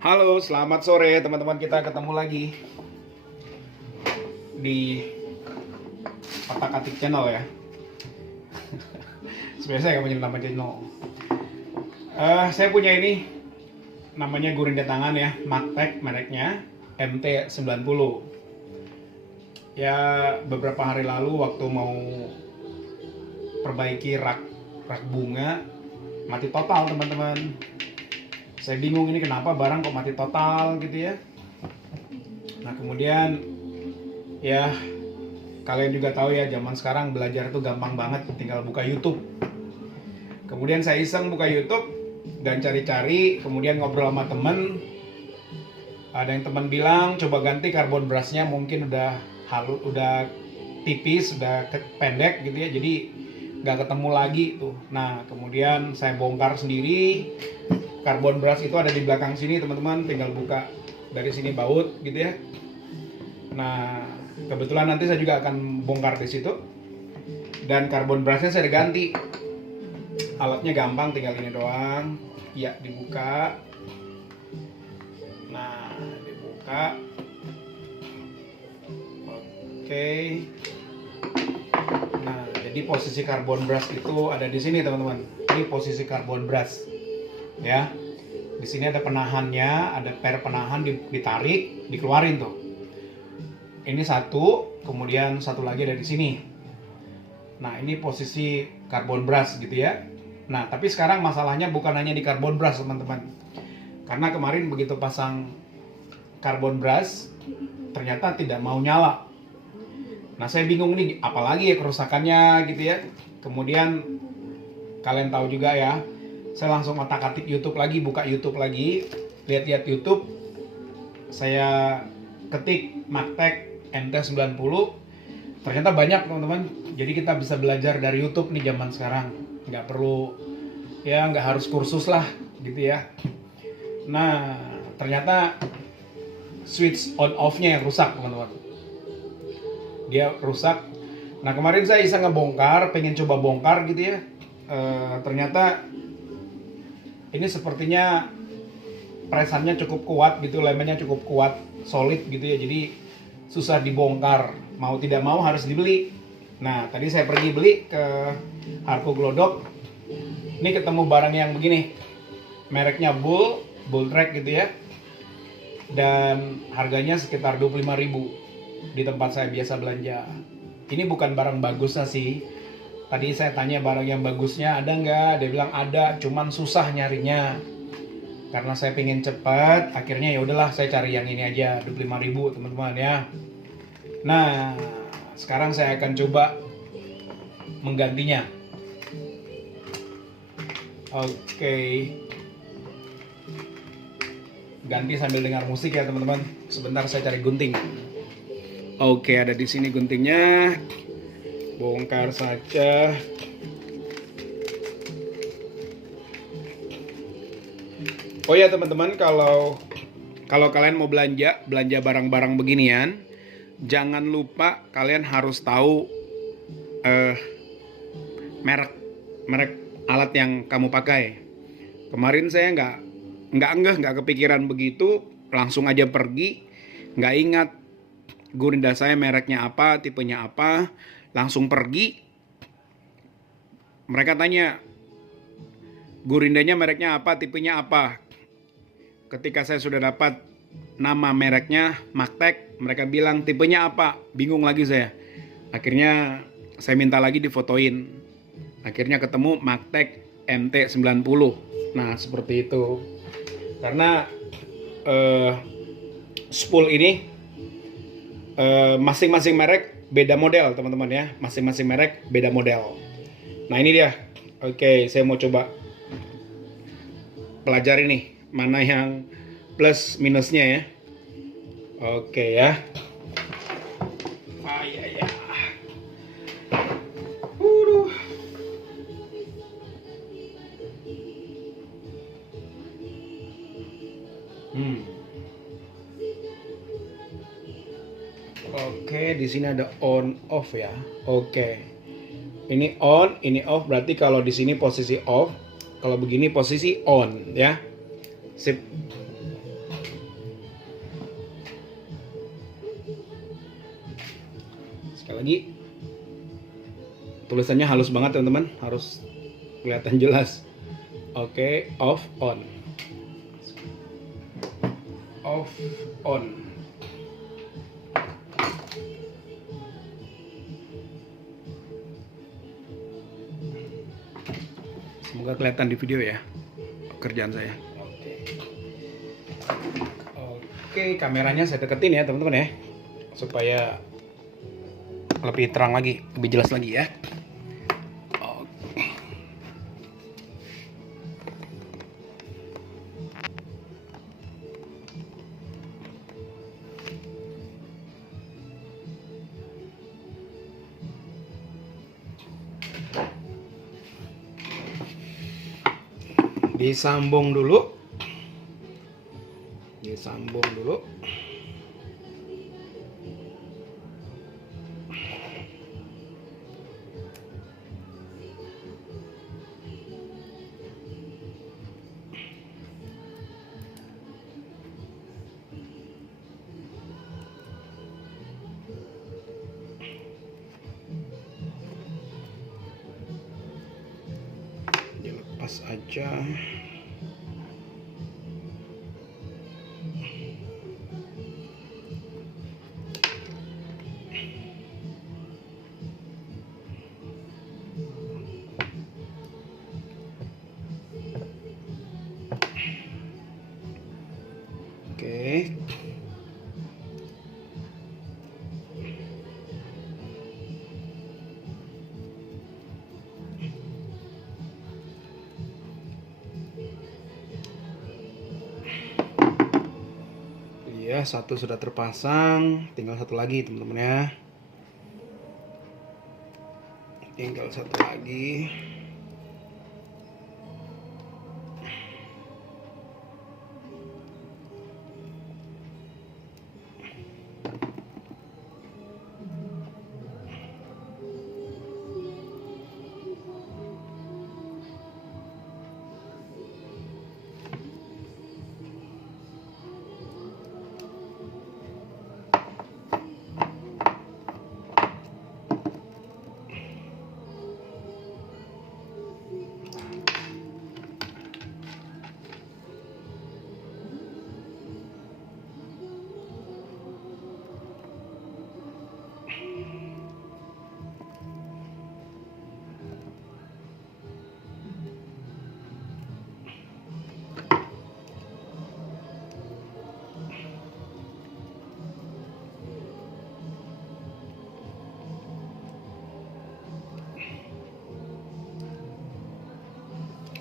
Halo, selamat sore teman-teman, kita ketemu lagi di Otak-Atik Channel ya. Sebenarnya saya nggak punya nama channel. Saya punya ini, namanya gurinda tangan ya, Magtech mereknya MT90. Ya, beberapa hari lalu waktu mau perbaiki rak bunga, mati total teman-teman. Saya bingung ini kenapa barang kok mati total gitu ya. Nah kemudian ya kalian juga tahu ya, zaman sekarang belajar itu gampang banget, tinggal buka YouTube. Kemudian saya iseng buka YouTube dan cari-cari, kemudian ngobrol sama temen. Ada yang teman bilang coba ganti karbon brushnya, mungkin udah halus, udah tipis, udah pendek gitu ya, jadi nggak ketemu lagi tuh. Nah kemudian saya bongkar sendiri. Karbon brush itu ada di belakang sini teman-teman, tinggal buka dari sini baut gitu ya. Nah kebetulan nanti saya juga akan bongkar di situ. Dan karbon brushnya saya ganti. Alatnya gampang, tinggal ini doang. Ya dibuka. Nah dibuka. Oke. Nah jadi posisi karbon brush itu ada di sini teman-teman. Ini posisi karbon brush. Ya, di sini ada penahannya, ada per penahan, ditarik, dikeluarin tuh. Ini satu, kemudian satu lagi ada di sini. Nah ini posisi karbon brush gitu ya. Nah tapi sekarang masalahnya bukan hanya di karbon brush teman-teman, karena kemarin begitu pasang karbon brush ternyata tidak mau nyala. Nah saya bingung nih, apalagi ya kerusakannya gitu ya. Kemudian kalian tahu juga ya, saya langsung otak-atik YouTube lagi, buka YouTube lagi, lihat-lihat YouTube. Saya ketik Magtech MT90, ternyata banyak teman-teman. Jadi kita bisa belajar dari YouTube nih zaman sekarang, nggak perlu ya, nggak harus kursus lah gitu ya. Nah ternyata switch on off-nya yang rusak teman-teman, dia rusak. Nah kemarin saya iseng ngebongkar, pengen coba bongkar gitu ya. Ternyata ini sepertinya presannya cukup kuat gitu, lemennya cukup kuat, solid gitu ya, jadi susah dibongkar. Mau tidak mau harus dibeli. Nah tadi saya pergi beli ke Harko Glodok. Ini ketemu barang yang begini, mereknya Bull Track gitu ya, dan harganya sekitar 25.000 di tempat saya biasa belanja. Ini bukan barang bagusnya sih. Tadi saya tanya barang yang bagusnya ada nggak? Dia bilang ada, cuman susah nyarinya. Karena saya pengen cepat, akhirnya ya udahlah saya cari yang ini aja, 25.000 teman-teman ya. Nah, sekarang saya akan coba menggantinya. Oke. Ganti sambil dengar musik ya teman-teman. Sebentar saya cari gunting. Oke, ada di sini guntingnya. Bongkar saja. Oh ya teman-teman, kalau kalian mau belanja barang-barang beginian, jangan lupa kalian harus tahu merek alat yang kamu pakai. Kemarin saya nggak kepikiran begitu, langsung aja pergi, nggak ingat gurinda saya mereknya apa, tipenya apa. Langsung pergi. Mereka tanya, gurindanya mereknya apa, tipenya apa. Ketika saya sudah dapat nama mereknya Magtech, mereka bilang tipenya apa. Bingung lagi saya. Akhirnya saya minta lagi difotoin. Akhirnya ketemu Magtech MT90. Nah seperti itu. Karena spool ini masing-masing merek beda model teman-teman ya, masing-masing merek beda model. Nah ini dia. Oke, saya mau coba pelajari nih mana yang plus minusnya ya. Oke ya. Ya. Oke, di sini ada on off ya. Oke. Ini on, ini off, berarti kalau di sini posisi off, kalau begini posisi on ya. Sip. Sekali lagi, tulisannya halus banget teman-teman, harus kelihatan jelas. Oke, off on, off on. Semoga kelihatan di video ya kerjaan saya. Oke, kameranya saya deketin ya teman-teman ya, supaya lebih terang lagi, lebih jelas lagi ya. Disambung dulu. Disambung dulu. Dilepas aja. Oke. Ya, satu sudah terpasang, tinggal satu lagi teman-teman ya. Tinggal satu lagi.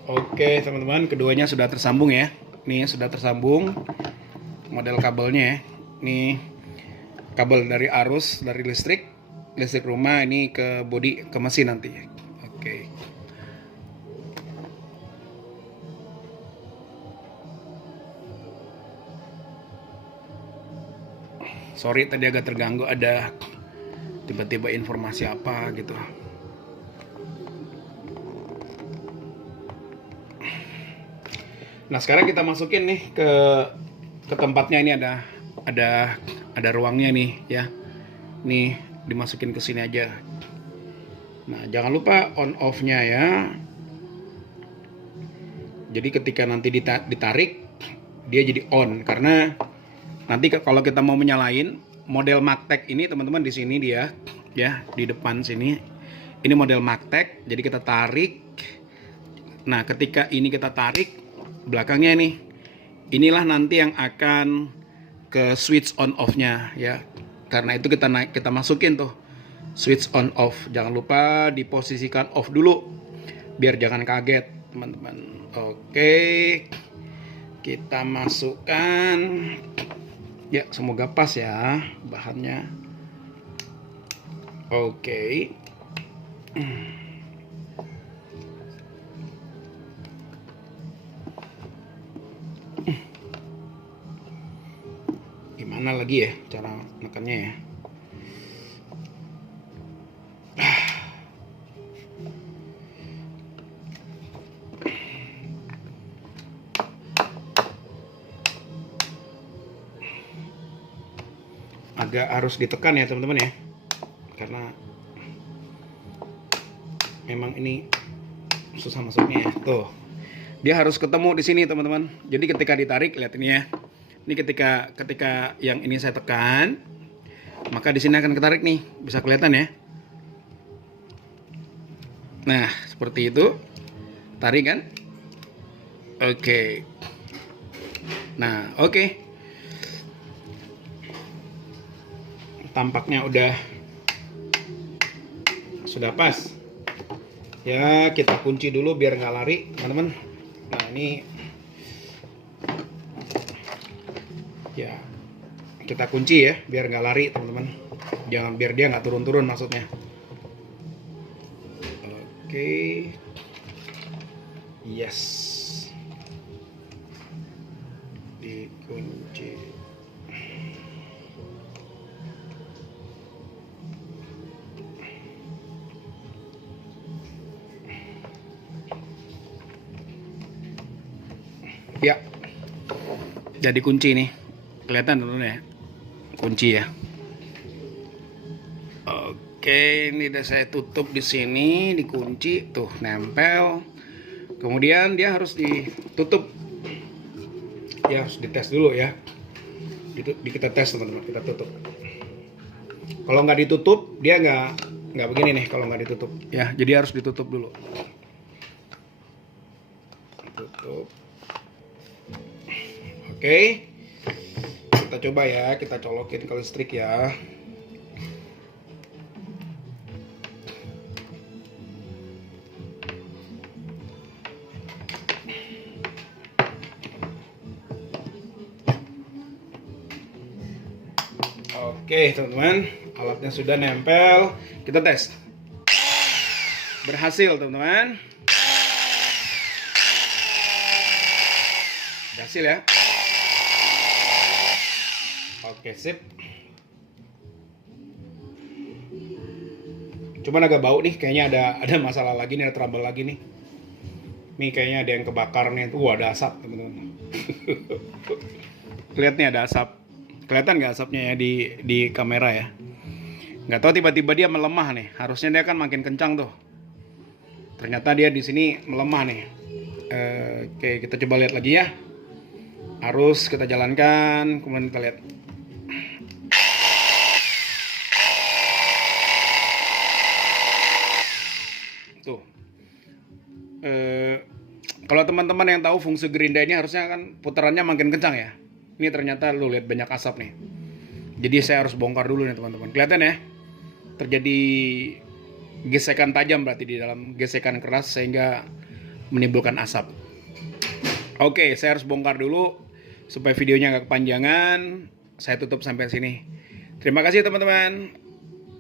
Oke teman-teman, keduanya sudah tersambung ya. Nih sudah tersambung model kabelnya ya. Nih kabel dari arus dari listrik rumah ini ke bodi ke mesin nanti. Oke. Sorry tadi agak terganggu, ada tiba-tiba informasi apa gitu. Nah sekarang kita masukin nih ke tempatnya, ini ada ruangnya nih ya. Nih dimasukin ke sini aja. Nah jangan lupa on off-nya ya. Jadi ketika nanti ditarik dia jadi on, karena nanti kalau kita mau menyalain model Magtek ini teman-teman, di sini dia ya, di depan sini. Ini model Magtek. Jadi kita tarik. Nah ketika ini kita tarik belakangnya inilah nanti yang akan ke switch on off-nya ya. Karena itu kita masukin tuh switch on off. Jangan lupa diposisikan off dulu biar jangan kaget teman-teman. Oke, kita masukkan ya, semoga pas ya bahannya. Oke. Gimana lagi ya cara nekannya ya? Agak harus ditekan ya teman-teman ya, karena memang ini susah masuknya ya. Tuh, dia harus ketemu di sini teman-teman. Jadi ketika ditarik, lihat ini ya. Ini ketika yang ini saya tekan, maka di sini akan ketarik nih, bisa kelihatan ya. Nah, seperti itu. Tarik kan? Oke. Nah, oke. Tampaknya sudah pas. Ya, kita kunci dulu biar nggak lari, teman-teman. Nah, ini ya kita kunci ya, biar nggak lari, teman-teman. Jangan, biar dia nggak turun-turun maksudnya. Oke. Yes. Dikunci. Ya. Jadi kunci nih. Kelihatan dulu ya. Kunci ya. Oke, ini udah saya tutup di sini, dikunci, tuh nempel. Kemudian dia harus ditutup. Ya harus dites dulu ya. Kita tes teman-teman, kita tutup. Kalau nggak ditutup, dia nggak begini nih kalau nggak ditutup. Ya, jadi harus ditutup dulu. Tutup. Oke, kita coba ya, kita colokin ke listrik ya. Oke teman-teman, alatnya sudah nempel, kita tes. Berhasil teman-teman. Berhasil ya. Oke, sip. Cuman agak bau nih, kayaknya ada masalah lagi nih, ada trouble lagi nih. Nih kayaknya ada yang kebakar nih. Ada asap, teman-teman. Lihat nih ada asap. Kelihatan nggak asapnya ya di kamera ya? Nggak tahu tiba-tiba dia melemah nih. Harusnya dia kan makin kencang tuh. Ternyata dia di sini melemah nih. Oke, kita coba lihat lagi ya. Harus kita jalankan, kemudian kita lihat. Tuh. Kalau teman-teman yang tahu fungsi gerinda ini harusnya kan putarannya makin kencang ya. Ini ternyata lu lihat banyak asap nih. Jadi saya harus bongkar dulu nih teman-teman. Kelihatan ya? Terjadi gesekan tajam berarti di dalam gesekan keras sehingga menimbulkan asap. Oke, saya harus bongkar dulu supaya videonya nggak kepanjangan. Saya tutup sampai sini. Terima kasih teman-teman.